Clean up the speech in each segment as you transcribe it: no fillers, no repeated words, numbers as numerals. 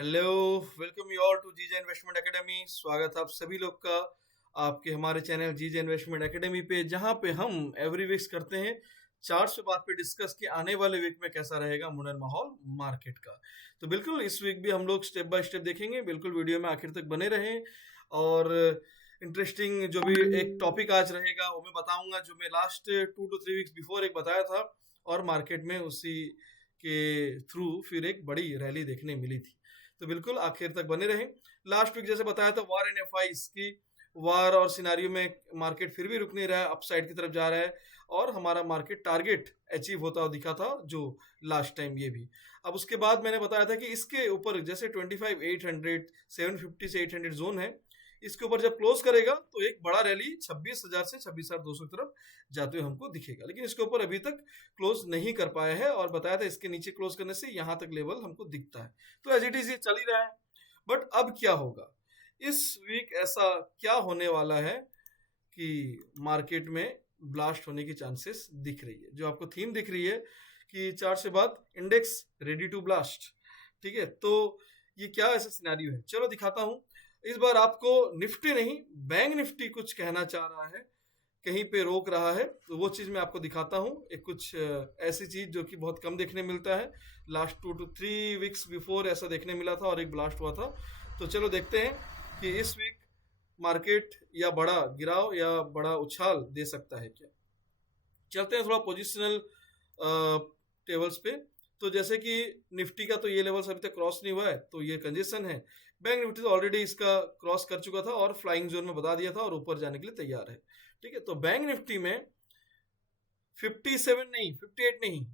Hello, welcome you all to GJ investment academy. स्वागत है आप सभी लोग का आपके हमारे चैनल जीजे इन्वेस्टमेंट एकेडमी पे, जहां पे हम एवरी वीक्स करते हैं चार्ट्स पे बात पे डिस्कस कि आने वाले वीक में कैसा रहेगा मॉडर्न माहौल मार्केट का। तो बिल्कुल इस वीक भी हम लोग स्टेप बाय स्टेप देखेंगे, बिल्कुल वीडियो में आखिर तक बने रहें। और इंटरेस्टिंग जो भी एक टॉपिक आज रहेगा वो मैं बताऊंगा, जो मैं लास्ट 2 to 3 वीक्स बिफोर एक बताया था, और मार्केट में उसी के थ्रू फिर एक बड़ी रैली देखने मिली थी। तो बिल्कुल आखिर तक बने रहें। लास्ट वीक जैसे बताया था वार एंड एफआईस की, वार और सिनारियो में मार्केट फिर भी रुक नहीं रहा है, अपसाइड की तरफ जा रहा है, और हमारा मार्केट टारगेट अचीव होता हुआ दिखा था जो लास्ट टाइम ये भी। अब उसके बाद मैंने बताया था कि इसके ऊपर जैसे 25,800 750 से 800 जोन है, इसके ऊपर जब क्लोज करेगा तो एक बड़ा रैली 26,000 से 26,200 की तरफ जाते हुए हमको दिखेगा। लेकिन इसके ऊपर अभी तक क्लोज नहीं कर पाया है, और बताया था इसके नीचे क्लोज करने से यहाँ तक लेवल हमको दिखता है। तो एज इट इज ये चल ही रहा है। बट अब क्या होगा इस वीक, ऐसा क्या होने वाला है कि मार्केट में ब्लास्ट होने की चांसेस दिख रही है, जो आपको थीम दिख रही है कि चार से बाद इंडेक्स रेडी टू ब्लास्ट। ठीक है, तो ये क्या ऐसा सिनेरियो है, चलो दिखाता हूं। इस बार आपको निफ्टी नहीं, बैंक निफ्टी कुछ कहना चाह रहा है, कहीं पे रोक रहा है, तो वो चीज मैं आपको दिखाता हूँ। एक कुछ ऐसी चीज जो कि बहुत कम देखने मिलता है। लास्ट 2 to 3 वीक्स बिफोर ऐसा देखने मिला था और एक ब्लास्ट हुआ था। तो चलो देखते हैं कि इस वीक मार्केट या बड़ा गिराव या बड़ा उछाल दे सकता है क्या। चलते हैं थोड़ा पोजिशनल टेबल्स पे। तो जैसे कि निफ्टी का तो ये लेवल्स अभी तक क्रॉस नहीं हुआ है, तो ये कंजेशन है। बैंक निफ्टी तो ऑलरेडी इसका क्रॉस कर चुका था और फ्लाइंग जोन में बता दिया था और ऊपर जाने के लिए तैयार है। ठीक है, तो बैंक निफ्टी में 57 नहीं, 58 नहीं,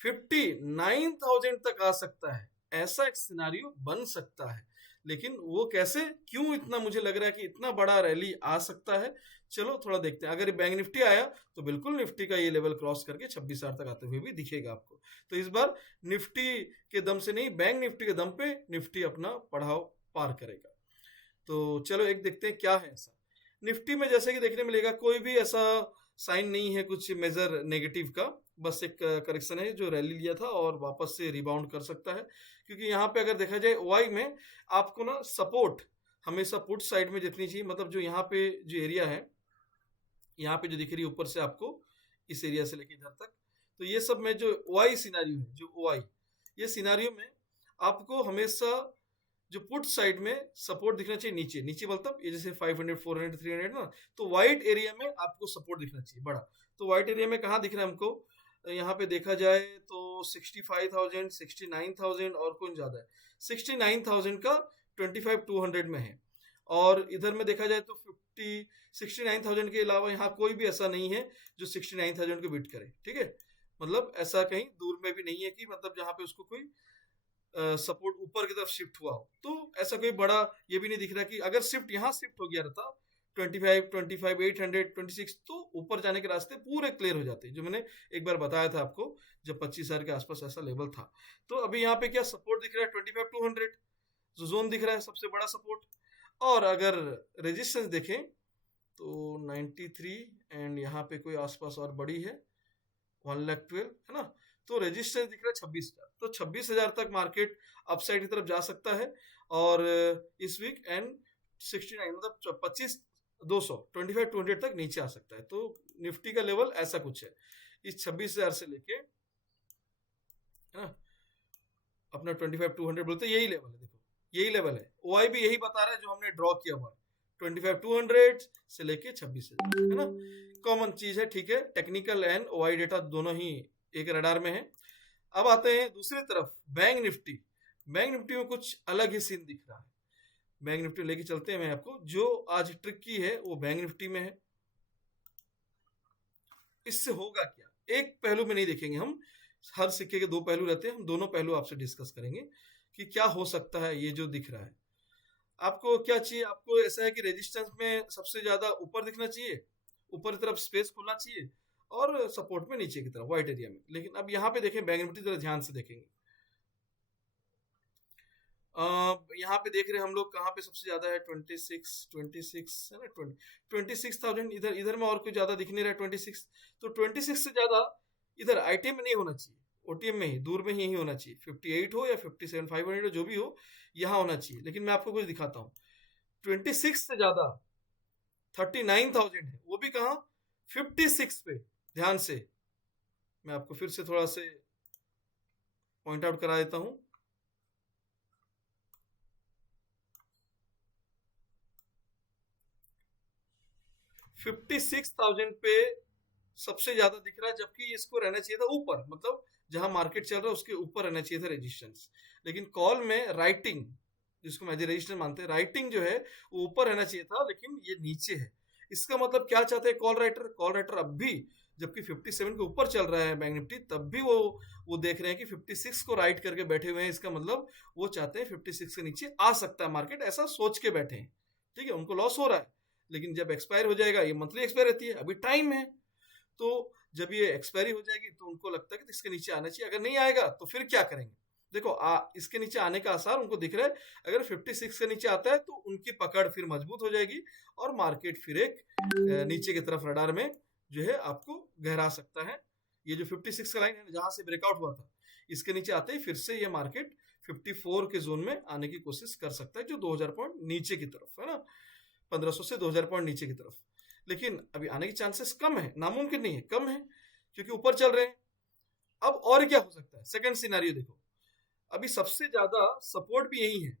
59,000 तक आ सकता है, ऐसा एक सिनारियो बन सकता है। लेकिन वो कैसे, क्यों इतना मुझे लग रहा है कि इतना बड़ा रैली आ सकता है, चलो थोड़ा देखते हैं। अगर बैंक निफ्टी आया तो बिल्कुल निफ्टी का ये लेवल क्रॉस करके 26,000 तक आते हुए भी दिखेगा आपको। तो इस बार निफ्टी के दम से नहीं, बैंक निफ्टी के दम पे निफ्टी अपना पड़ाव पार करेगा। तो चलो एक देखते हैं क्या है ऐसा। निफ्टी में जैसे कि देखने मिलेगा कोई भी ऐसा साइन नहीं है कुछ मेजर नेगेटिव का, बस एक करेक्शन है जो रैली लिया था और वापस से रिबाउंड कर सकता है। क्योंकि यहाँ पे अगर देखा जाए ओआई में आपको ना सपोर्ट हमेशा पुट साइड में जितनी चाहिए, मतलब जो यहाँ पे जो एरिया है, यहाँ पे जो दिख रही है ऊपर से आपको, इस एरिया से लेके इधर तक, तो ये सब में जो ओआई सिनारियो है, जो ओआई ये सिनारियो में आपको हमेशा जो पुट साइड में सपोर्ट दिखना चाहिए नीचे नीचे, मतलब ये जैसे 500 400 300 ना, तो व्हाइट एरिया में आपको सपोर्ट दिखना चाहिए बड़ा। तो व्हाइट एरिया में कहाँ दिख रहा है हमको, यहाँ पे देखा जाए तो 65,000 69,000 और कौन ज्यादा है, 69,000 का 25,200 में है। और इधर में देखा जाए तो 69,000 के अलावा यहाँ कोई भी ऐसा नहीं है जो 69,000 को बीट करे। ठीक है, मतलब ऐसा कहीं दूर में भी नहीं है कि मतलब जहाँ पे उसको कोई सपोर्ट ऊपर की तरफ शिफ्ट हुआ हो। तो ऐसा कोई बड़ा ये भी नहीं दिख रहा कि अगर शिफ्ट यहाँ शिफ्ट हो गया रहता 25 26 तो ऊपर जाने के रास्ते पूरे क्लियर हो जाते, जो मैंने एक बार बताया था आपको, जब 25,000 के आसपास ऐसा लेवल था। तो अभी यहाँ पे क्या सपोर्ट दिख रहा है 25,200, जो जोन दिख रहा है सबसे बड़ा सपोर्ट। और अगर रेजिस्टेंस देखें तो 93, एंड यहाँ पे कोई आसपास और बड़ी है 1,12,000 है ना। तो रेजिस्टेंस दिख रहा है 26,000, तो 26,000 तक मार्केट अपसाइड की तरफ जा सकता है। और इस वीक एंड 69 मतलब 25,200 25,200 तक नीचे आ सकता है। तो निफ्टी का लेवल ऐसा कुछ है, इस 26,000 से लेके, है ना, अपना 25,200 बोलते यही लेवल है। देखो यही लेवल है, ओआई भी यही बता रहा है जो हमने ड्रॉ किया हुआ है, 25,200 से लेके 26,000, है ना, कॉमन चीज है। ठीक है, टेक्निकल एंड ओआई डेटा दोनों ही एक रडार में है। अब आते हैं दूसरी तरफ बैंक निफ्टी। बैंक निफ्टी में कुछ अलग ही सीन दिख रहा है। बैंक निफ्टी लेके चलते हैं मैं आपको, जो आज ट्रिकी है वो बैंक निफ्टी में है। इससे होगा क्या, एक पहलू में नहीं देखेंगे हम, हर सिक्के के दो पहलू रहते हैं, हम दोनों पहलू आपसे डिस्कस करेंगे कि क्या हो सकता है ये जो दिख रहा है। आपको क्या चाहिए, आपको ऐसा है कि रेजिस्टेंस में सबसे ज्यादा ऊपर दिखना चाहिए, ऊपर की तरफ स्पेस खुलना चाहिए, और सपोर्ट में नीचे की तरफ व्हाइट एरिया में। लेकिन अब यहाँ पे देखें बैंक निफ्टी, जरा ध्यान से देखेंगे, यहाँ पे देख रहे हैं हम लोग कहाँ पे सबसे ज्यादा है, 26 है ना, 26,000। इधर इधर में और कोई ज्यादा दिख नहीं रहा है 26, तो 26 से ज्यादा इधर आईटी में नहीं होना चाहिए, ओटीएम में ही, दूर में ही होना चाहिए, 58 हो या 57,500 हो, जो भी हो यहाँ होना चाहिए। लेकिन मैं आपको कुछ दिखाता हूँ, 26 से ज्यादा 39,000 है, वो भी कहाँ, 56 पे। ध्यान से मैं आपको फिर से थोड़ा से पॉइंट आउट करा देता हूँ। 56,000 पे सबसे ज्यादा दिख रहा है, जबकि इसको रहना चाहिए था ऊपर, मतलब जहां मार्केट चल रहा है उसके ऊपर रहना चाहिए था रेजिस्टेंस। लेकिन कॉल में राइटिंग, जिसको मैजिक रेजिस्टेंस मानते हैं, राइटिंग जो है वो ऊपर रहना चाहिए था, लेकिन ये नीचे है। इसका मतलब क्या चाहते हैं कॉल राइटर अब भी, जबकि 57 के ऊपर चल रहा है बैंक निफ्टी, तब भी वो देख रहे हैं कि 56 को राइट करके बैठे हुए हैं। इसका मतलब वो चाहते हैं 56 के नीचे आ सकता है मार्केट, ऐसा सोच के बैठे हैं। ठीक है, उनको लॉस हो रहा है, लेकिन जब एक्सपायर हो जाएगा, ये मंथली एक्सपायर रहती है, अभी टाइम है, तो जब ये एक्सपायरी हो जाएगी तो उनको लगता है कि इसके नीचे आना चाहिए। अगर नहीं आएगा तो फिर क्या करेंगे? देखो इसके नीचे आने का आसार उनको दिख रहा है। अगर 56 के नीचे आता है तो उनकी पकड़ फिर मजबूत हो जाएगी और मार्केट फिर एक नीचे की तरफ रडार में जो है आपको गहरा सकता है। ये जो 56 का लाइन है जहां से ब्रेकआउट हुआ था, इसके नीचे आते ही फिर से ये मार्केट 54 के जोन में आने की कोशिश कर सकता है, जो 2000 पॉइंट नीचे की तरफ है ना, 1500 से 2000 पॉइंट नीचे की तरफ। लेकिन अभी आने की चांसेस कम है, नामुमकिन नहीं है, कम है, क्योंकि ऊपर चल रहे हैं। अब और क्या हो सकता है? सेकंड सिनेरियो देखो, अभी सबसे ज्यादा सपोर्ट भी यही है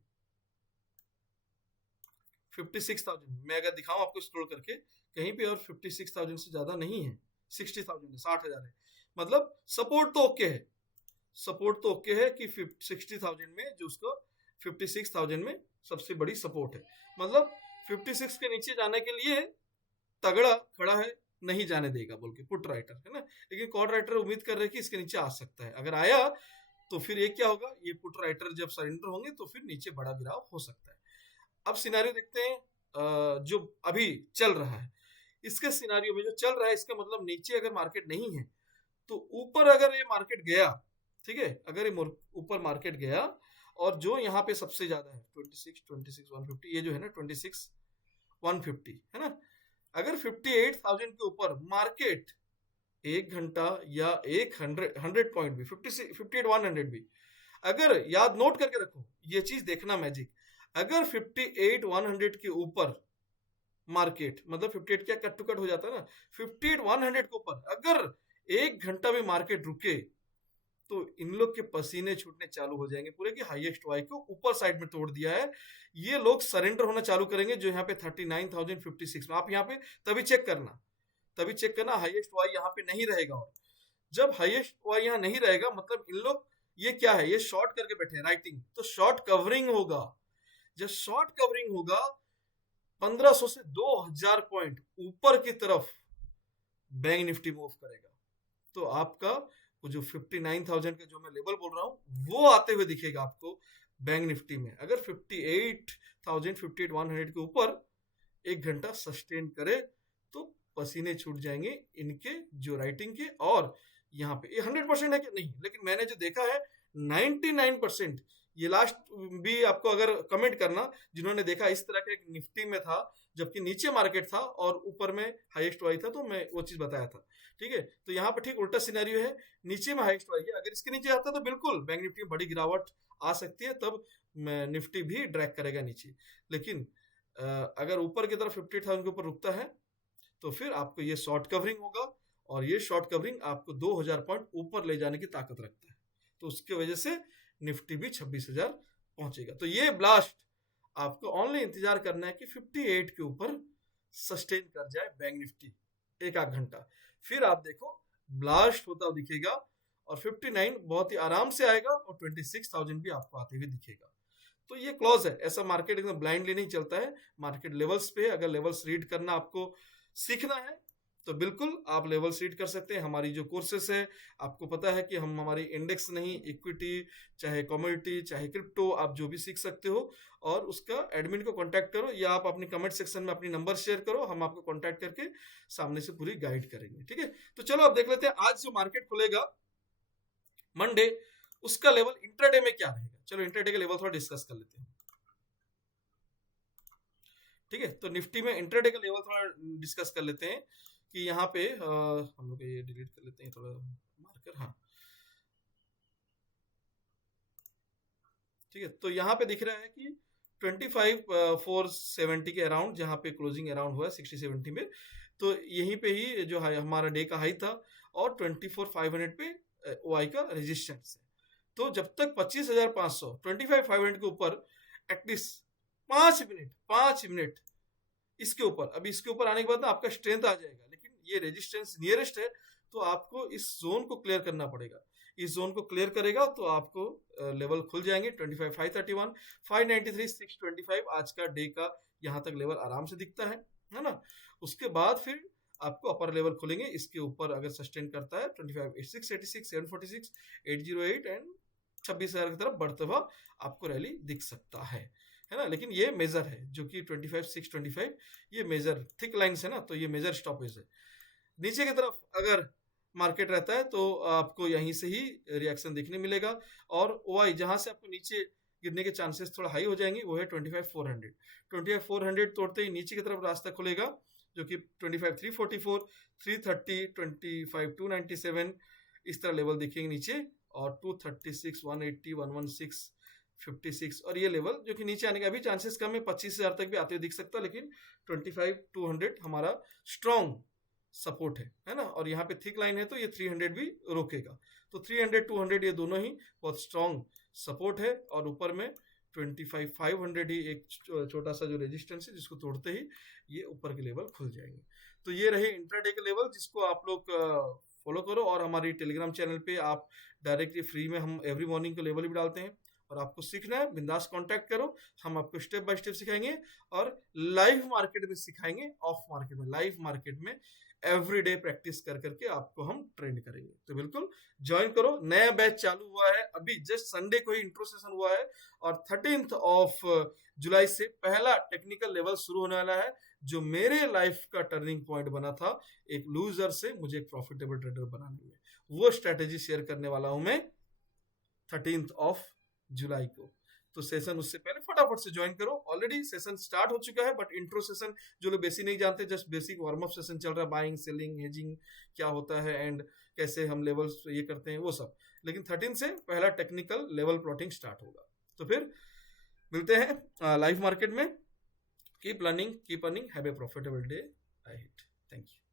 56,000। मैं अगर दिखाऊं आपको स्क्रॉल करके, कहीं पे और 56,000 से ज्यादा नहीं है, 60,000 है, 60,000 है। मतलब सपोर्ट तो ओके है, सपोर्ट तो ओके है कि 60,000 में जो उसको 56,000 में सबसे बड़ी सपोर्ट है। मतलब 56 के नीचे जाने के लिए तगड़ा खड़ा है, नहीं जाने देगा बोल के पुट राइटर, है ना। लेकिन कॉल राइटर उम्मीद कर रहे हैं कि इसके नीचे आ सकता है। अगर आया तो फिर ये क्या होगा, ये पुट राइटर जब सरेंडर होंगे तो फिर नीचे बड़ा गिराव हो सकता है। अब सिनारियो देखते हैं जो अभी चल रहा है। इसके सिनारियो में जो चल रहा है, इसका मतलब नीचे अगर मार्केट नहीं है तो ऊपर अगर ये मार्केट गया, ठीक है, अगर ये ऊपर मार्केट गया और जो यहाँ पे सबसे ज्यादा है 26,150, ये जो है ना 26,150 है ना, अगर 58,000 के ऊपर मार्केट एक घंटा या 100 पॉइंट भी 58,100 भी, अगर याद नोट करके रखो ये चीज देखना मैजिक, अगर 58,100 के ऊपर मार्केट, मतलब 58 क्या कट टू कट हो जाता है ना, 58,100 के ऊपर अगर एक घंटा भी मार्केट रुके तो इन लोग के पसीने छूटने चालू हो जाएंगे पूरे, की हाईएस्ट वाई को ऊपर साइड में तोड़ दिया है। ये लोग सरेंडर होना चालू करेंगे जो यहाँ पे 39,056 में। आप यहाँ पे तभी चेक करना हाईएस्ट वाई यहाँ पे नहीं रहेगा। और जब हाईएस्ट वाई यहाँ नहीं रहेगा मतलब इन लोग, ये क्या है, ये शॉर्ट करके बैठे हैं राइटिंग, तो शॉर्ट कवरिंग होगा। जब शॉर्ट कवरिंग होगा 1500 से 2000 पॉइंट ऊपर की तरफ बैंक निफ्टी मूव करेगा, तो आपका वो जो 59,000 का जो मैं लेवल बोल रहा हूँ वो आते हुए दिखेगा आपको बैंक निफ्टी में। अगर 58,000 58,100 के ऊपर एक घंटा सस्टेन करे तो पसीने छूट जाएंगे इनके जो राइटिंग के। और यहाँ पे ये 100% है कि नहीं, लेकिन मैंने जो देखा है 99%। ये लास्ट भी आपको अगर कमेंट करना जिन्होंने देखा इस तरह के, एक निफ्टी में था जबकि नीचे मार्केट था और ऊपर में हाईएस्ट वाई था, तो मैं वो चीज बताया था। ठीक है, तो यहाँ पे ठीक उल्टा सिनेरियो है, नीचे में हाईएस्ट वाई है, अगर इसके नीचे आता तो बिल्कुल बैंक निफ्टी में बड़ी गिरावट आ सकती है, तब निफ्टी भी ड्रैग करेगा नीचे। लेकिन अगर ऊपर की तरफ 50,000 के ऊपर रुकता है तो फिर आपको ये शॉर्ट कवरिंग होगा, और ये शॉर्ट कवरिंग आपको 2000 पॉइंट ऊपर ले जाने की ताकत रखता है, तो उसकी वजह से निफ्टी भी 26,000 पहुंचेगा। तो ये ब्लास्ट आपको ओनली इंतजार करना है कि 58 के ऊपर सस्टेन कर जाए बैंक निफ्टी एक आध घंटा, फिर आप देखो ब्लास्ट होता दिखेगा और 59 बहुत ही आराम से आएगा और 26,000 भी आपको आते हुए दिखेगा। तो ये क्लॉज है, ऐसा मार्केट एकदम ब्लाइंडली नहीं चलता है, मार्केट लेवल्स पे, अगर लेवल्स रीड करना आपको सीखना है तो बिल्कुल आप लेवल रीड कर सकते हैं। हमारी जो कोर्सेस है, आपको पता है कि हम हमारी इंडेक्स नहीं, इक्विटी चाहे कमोडिटी चाहे क्रिप्टो, आप जो भी सीख सकते हो, और उसका एडमिन को कांटेक्ट करो या आप अपनी कमेंट सेक्शन में अपनी नंबर शेयर करो, हम आपको कांटेक्ट करके सामने से पूरी गाइड करेंगे। ठीक है, तो चलो अब देख लेते हैं आज जो मार्केट खुलेगा मंडे, उसका लेवल इंट्राडे में क्या रहेगा। चलो इंट्राडे का लेवल थोड़ा डिस्कस कर लेते हैं। ठीक है, तो निफ्टी में इंट्राडे का लेवल थोड़ा डिस्कस कर लेते हैं कि यहाँ पे हम लोग ये डिलीट कर लेते हैं थोड़ा मार्कर। हाँ, ठीक है, तो यहाँ पे दिख रहा है कि 25,470 के अराउंड जहाँ पे क्लोजिंग अराउंड हुआ है 60-70 में, तो यहीं पे ही जो है हमारा डे का हाई था और 24,500 पे ओआई का रेजिस्टेंस है। तो जब तक 25,500 25,500 के ऊपर एटलीस्ट 5 मिनट इसके ऊपर, अभी इसके ऊपर आने के बाद ना आपका स्ट्रेंथ आ जाएगा, लेकिन ये रेजिस्टेंस नियरेस्ट है, तो आपको इस जोन को क्लियर करना पड़ेगा। इस जोन को क्लियर करेगा तो आपको लेवल खुल जाएंगे 25,531, 593, 625 आज का डे का यहाँ तक लेवल आराम से दिखता है ना। उसके बाद फिर आपको अपर लेवल खुलेंगे, इसके ऊपर अगर सस्टेन करता है 25,686, 746, 808 एंड 26,000 की तरफ बढ़ते हुआ आपको रैली दिख सकता है ना। लेकिन ये मेजर है जो कि 25,625, ये मेजर थिक लाइन्स है ना, तो ये मेजर स्टॉपेज है। नीचे की तरफ अगर मार्केट रहता है तो आपको यहीं से ही रिएक्शन देखने मिलेगा, और ओआई जहां से आपको नीचे गिरने के चांसेस थोड़ा हाई हो जाएंगे वो है 25,400। 25,400 तोड़ते ही नीचे की तरफ रास्ता खुलेगा जो कि 25,344, 330, 25,297 इस तरह लेवल दिखेंगे नीचे, और 236, 180, 116, 56 और ये लेवल जो कि नीचे आने का भी चांसेस कम है, 25,000 तक भी आते हुए दिख सकता है, लेकिन 25,200 हमारा स्ट्रॉन्ग सपोर्ट है ना। और यहाँ पे थिक लाइन है तो ये 300 भी रोकेगा, तो 300, 200 ये दोनों ही बहुत स्ट्रॉन्ग सपोर्ट है, और ऊपर में 25,500 ही एक छोटा सा जो रेजिस्टेंस है जिसको तोड़ते ही ये ऊपर के लेवल खुल जाएंगे। तो ये रहे इंट्राडे के लेवल, जिसको आप लोग फॉलो करो, और हमारी टेलीग्राम चैनल पे आप डायरेक्टली फ्री में हम एवरी मॉर्निंग को लेवल भी डालते हैं, और आपको सीखना है बिंदास कांटेक्ट करो, हम आपको स्टेप बाय स्टेप सिखाएंगे, और लाइव मार्केट में सिखाएंगे, ऑफ मार्केट में, लाइव मार्केट में एवरीडे प्रैक्टिस कर करके आपको हम ट्रेंड करेंगे। तो बिल्कुल ज्वाइन करो, नया बैच चालू हुआ है, अभी जस्ट संडे को ही इंट्रो सेशन हुआ है, और 13th ऑफ जुलाई से पहला टेक्निकल लेवल शुरू होने वाला है, जो मेरे लाइफ का टर्निंग पॉइंट बना था एक लूजर से मुझे एक प्रॉफिटेबल ट्रेडर बनाने में। वो स्ट्रेटेजी शेयर करने वाला हूं मैं 13th ऑफ जुलाई को। तो सेशन उससे पहले फटाफट से ज्वाइन करो, ऑलरेडी सेशन स्टार्ट हो चुका है, बट इंट्रो सेशन जो लोग बेसिक नहीं जानते, just basic warm up session चल रहा है, बाइंग, सेलिंग, हेजिंग क्या होता है एंड कैसे हम लेवल्स ये करते हैं वो सब। लेकिन 13 से पहला टेक्निकल लेवल प्लॉटिंग स्टार्ट होगा। तो फिर मिलते हैं लाइव मार्केट में। Keep learning, keep earning, have a profitable day ahead. Thank you.